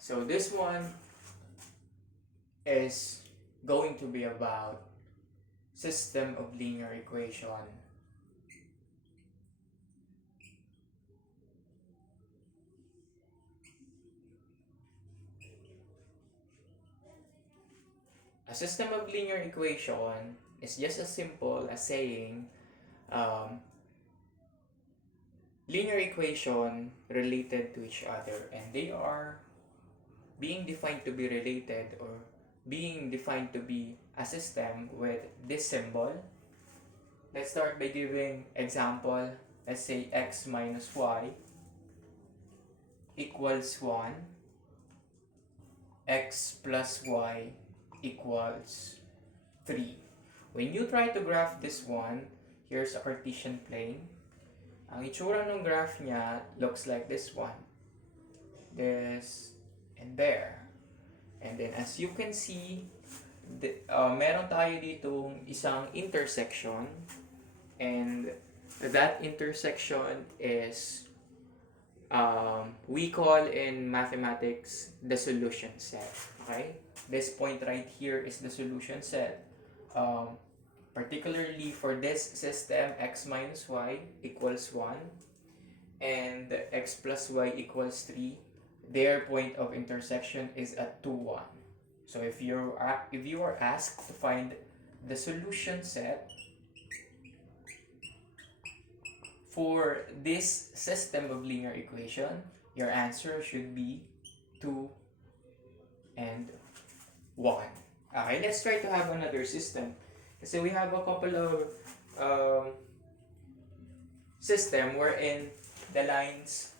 So this one is going to be about system of linear equation. A system of linear equation is just as simple as saying um, linear equation related to each other, and they are being defined to be related or being defined to be a system with this symbol. Let's start by giving example. Let's say x minus y equals 1, x plus y equals 3. When you try to graph this one, here's a Cartesian plane. Ang itsura ng graph niya looks like this one. This and there. And then as you can see, meron tayo ditong isang intersection, and that intersection is we call in mathematics the solution set. Okay, this point right here is the solution set. Particularly for this system, x minus y equals 1 and x plus y equals 3, their point of intersection is at 2, 1. So if you are asked to find the solution set for this system of linear equation, your answer should be 2 and 1. Okay, let's try to have another system. Kasi we have a couple of system wherein the lines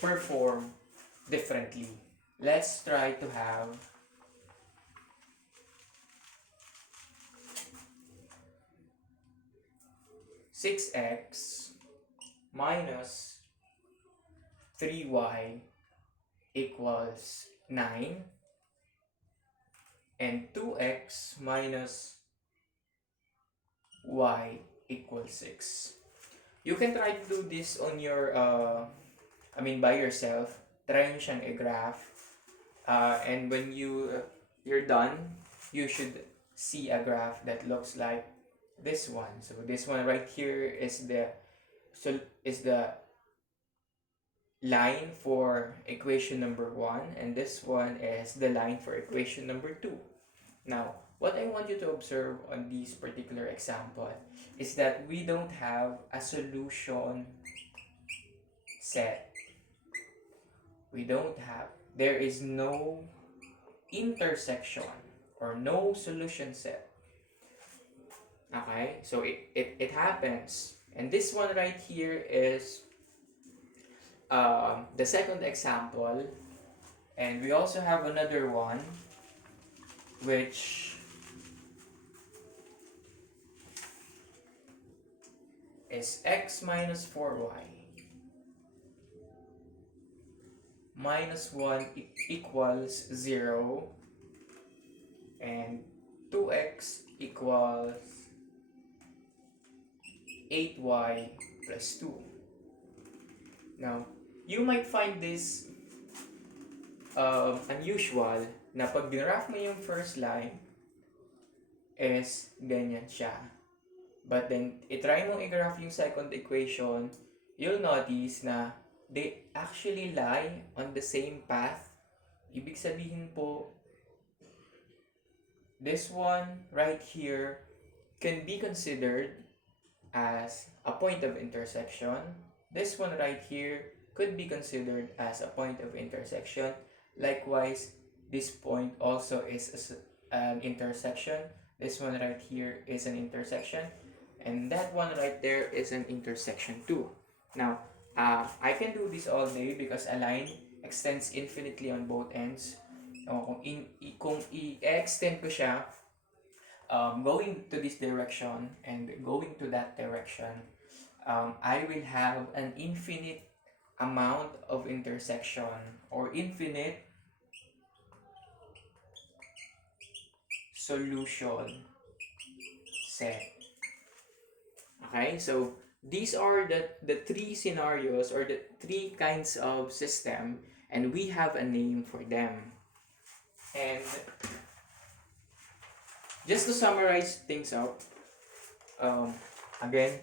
perform differently. Let's try to have six x minus 3y equals 9 and 2x minus y equals 6. You can try to do this on your, by yourself. Try nyo siyang i-graph. And when you're done, you should see a graph that looks like this one. So this one right here is the line for equation number 1, and this one is the line for equation number 2. Now, what I want you to observe on this particular example is that we don't have a solution set. There is no intersection or no solution set. Okay, so it happens. And this one right here is the second example. And we also have another one, which is x minus 4y minus 1 equals 0 and 2x equals 8y plus 2. Now, you might find this unusual na pag graph mo yung first line is ganyan siya. But then, itry mong i-graph yung second equation, you'll notice na they actually lie on the same path. Ibig sabihin po, this one right here can be considered as a point of intersection. This one right here could be considered as a point of intersection. Likewise, this point also is an intersection. This one right here is an intersection. And that one right there is an intersection too. Now, I can do this all day because a line extends infinitely on both ends. Kung i-extend ko siya, going to this direction and going to that direction, I will have an infinite amount of intersection or infinite solution set. Okay, so these are the three scenarios or the three kinds of system, and we have a name for them. And just to summarize things up, again,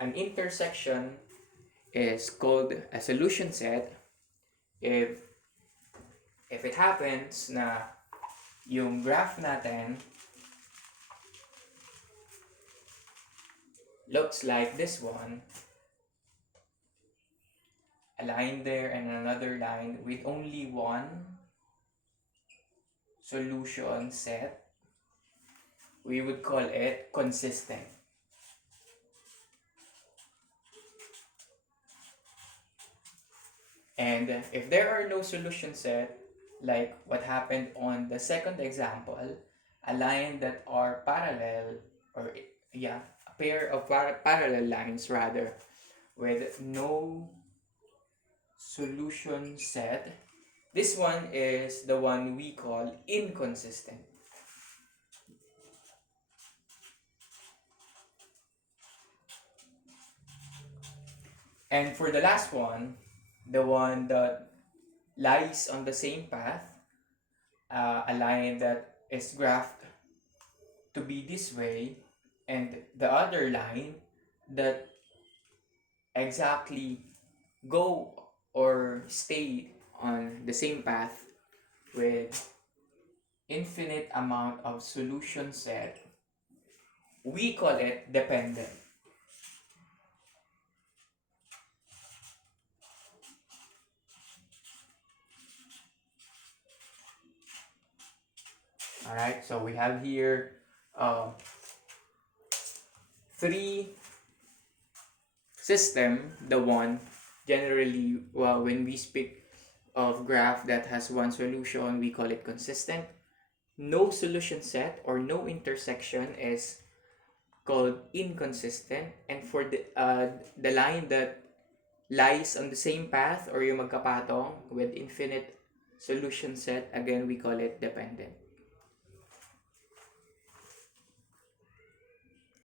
an intersection is called a solution set if it happens na yung graph natin looks like this one, a line there and another line with only one solution set, we would call it consistent. And if there are no solution set, like what happened on the second example, a line that are parallel, or yeah, a pair of parallel lines rather, with no solution set, this one is the one we call inconsistent. And for the last one, the one that lies on the same path, a line that is graphed to be this way, and the other line that exactly go or stay on the same path with infinite amount of solution set, we call it dependent. Alright, so we have here three system. The one generally, when we speak of graph that has one solution, we call it consistent. No solution set or no intersection is called inconsistent. And for the line that lies on the same path or yung magkapatong with infinite solution set, again we call it dependent.